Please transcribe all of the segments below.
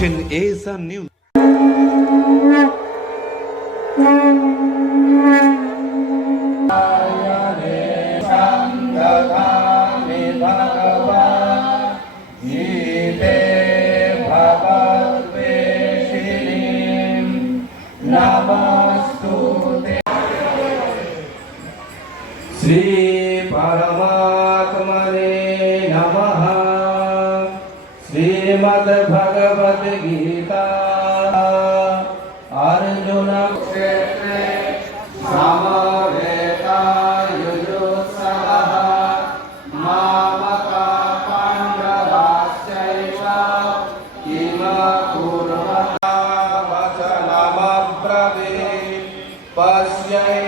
watching Asia News. Shrimad Bhagavad Gita Arjun क्षेत्रे समवेतायुजुत्सवः। पश्यैतान्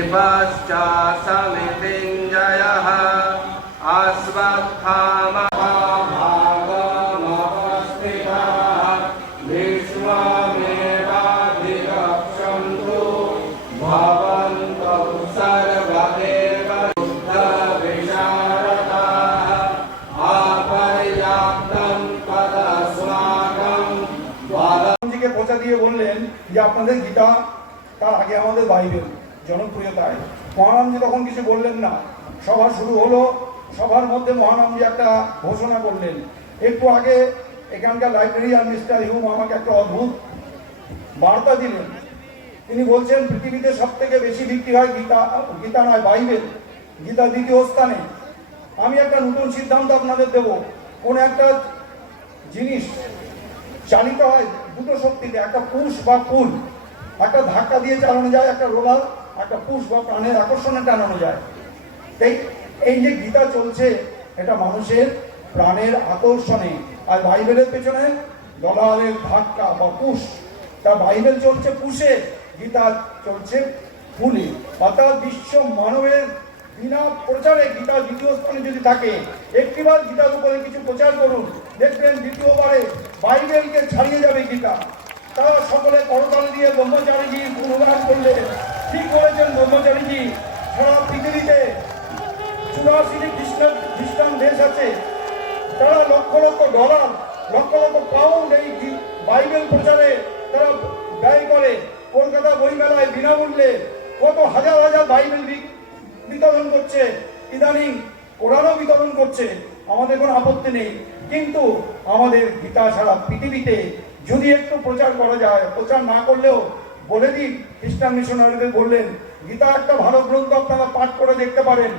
बल দিকে পৌঁছা দিয়ে বললেন যে আপনাদের গীতা তার আগে আমাদের বাইবেল জনপ্রিয়তায়। মহারামজি তখন কিছু বললেন না। সভা শুরু হলো। সভার মধ্যে মহারামজি একটা ঘোষণা করলেন। একটু আগে এখানকার লাইব্রেরিয়ান মিস্টার হিউম আমাকে একটা অদ্ভুত বার্তা দিলেন। তিনি বলছেন, পৃথিবীতে সব থেকে বেশি বিক্রি হয় গীতা গীতা নয়, বাইবেল। গীতা দ্বিতীয় স্থানে। আমি একটা নতুন সিদ্ধান্ত আপনাদের দেব। কোন একটা জিনিস চালিত হয় দুটো শক্তিতে, একটা পুশ বা পুল একটা ধাক্কা দিয়ে চালানো যায়, একটা রোলার একটা পুশ বা প্রাণের আকর্ষণে টানানো যায়। তাই এই যে গীতা চলছে, এটা মানুষের প্রাণের আকর্ষণে। আর বাইবেলের পেছনে ডলারের ধাক্কা বা পুশ তা বাইবেল চলছে পুষে, গীতা চলছে ফুলে অর্থাৎ বিশ্ব মানবের বিনা প্রচারে গীতা দ্বিতীয় স্থানে যদি থাকে, একটিবার গীতার উপরে কিছু প্রচার করুন, দেখবেন দ্বিতীয়বারে বাইবেলকে ছাড়িয়ে যাবে গীতা। তারা সকলে করতাল দিয়ে ব্রহ্মচারী ব্রহ্মচারীজির গুণগান করলে সারা পৃথিবীতে চুরাশিটি খ্রিস্টান খ্রিস্টান দেশ আছে। তারা লক্ষ লক্ষ ডলার, লক্ষ লক্ষ পাউন্ড এই বাইবেল প্রচারে তারা ব্যয় করে। কলকাতা বইমেলায় বিনামূল্যে কত হাজার হাজার বাইবেল বিতরণ করছে। ইদানিং কোরআনও বিতরণ করছে। আমাদের কোনো আপত্তি নেই। কিন্তু আমাদের গীতা সারা পৃথিবীতে যদি একটু প্রচার করা যায়, প্রচার না করলেও বলে দিন খ্রিস্টান মিশনারিদের বললেন গীতা একটা ভালো গ্রন্থ আপনারা পাঠ করে দেখতে পারেন।